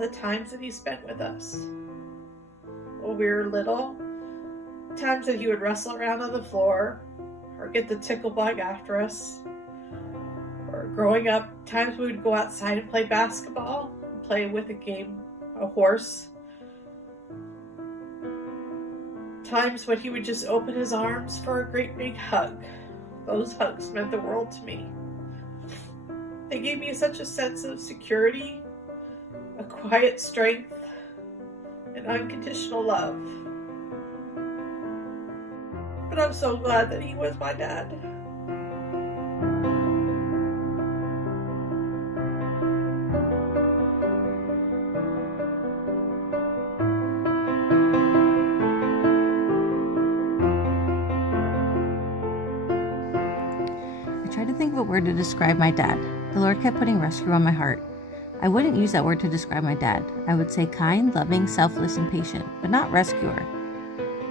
the times that he spent with us. When we were little, times that he would wrestle around on the floor or get the tickle bug after us. Or growing up, times we would go outside and play basketball, and play with a horse. Times when he would just open his arms for a great big hug. Those hugs meant the world to me. They gave me such a sense of security, a quiet strength, and unconditional love. But I'm so glad that he was my dad. I tried to think of a word to describe my dad. The Lord kept putting rescue on my heart. I wouldn't use that word to describe my dad. I would say kind, loving, selfless, and patient, but not rescuer.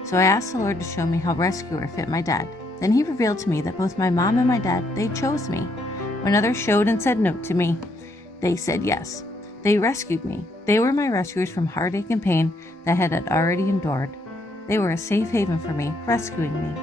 So I asked the Lord to show me how rescuer fit my dad. Then he revealed to me that both my mom and my dad, they chose me. When others showed and said no to me, they said yes. They rescued me. They were my rescuers from heartache and pain that I had already endured. They were a safe haven for me, rescuing me.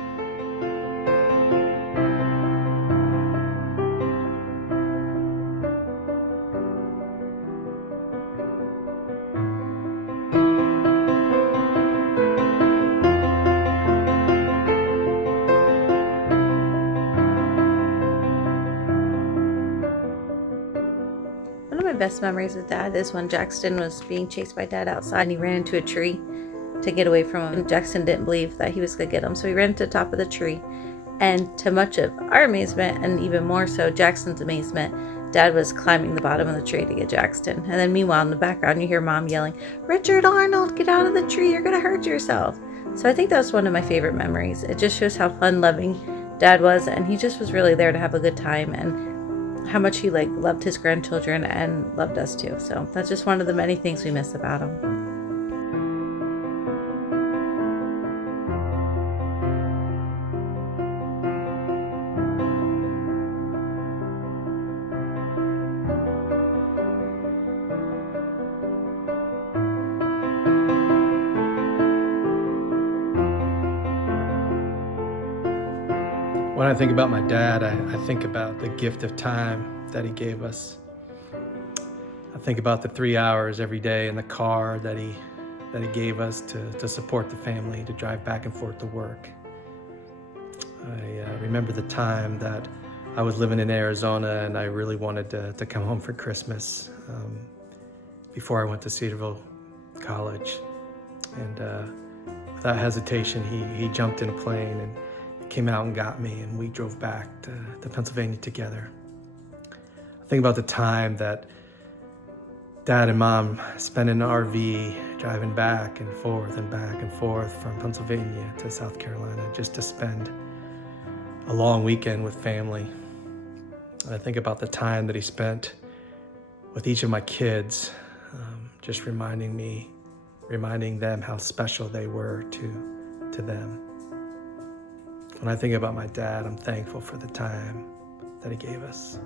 One of my best memories with Dad is when Jackson was being chased by Dad outside and he ran into a tree to get away from him. And Jackson didn't believe that he was going to get him, so he ran to the top of the tree. And to much of our amazement, and even more so Jackson's amazement, Dad was climbing the bottom of the tree to get Jackson. And then meanwhile, in the background, you hear Mom yelling, "Richard Arnold, get out of the tree, you're going to hurt yourself." So I think that was one of my favorite memories. It just shows how fun-loving Dad was, and he just was really there to have a good time, and how much he loved his grandchildren and loved us too. So that's just one of the many things we miss about him. When I think about my dad, I think about the gift of time that he gave us. I think about the 3 hours every day in the car that he gave us to support the family, to drive back and forth to work. I remember the time that I was living in Arizona and I really wanted to come home for Christmas before I went to Cedarville College. And without hesitation, he jumped in a plane and came out and got me, and we drove back to Pennsylvania together. I think about the time that Dad and Mom spent in an RV driving back and forth from Pennsylvania to South Carolina just to spend a long weekend with family. I think about the time that he spent with each of my kids, just reminding them how special they were to them. When I think about my dad, I'm thankful for the time that he gave us.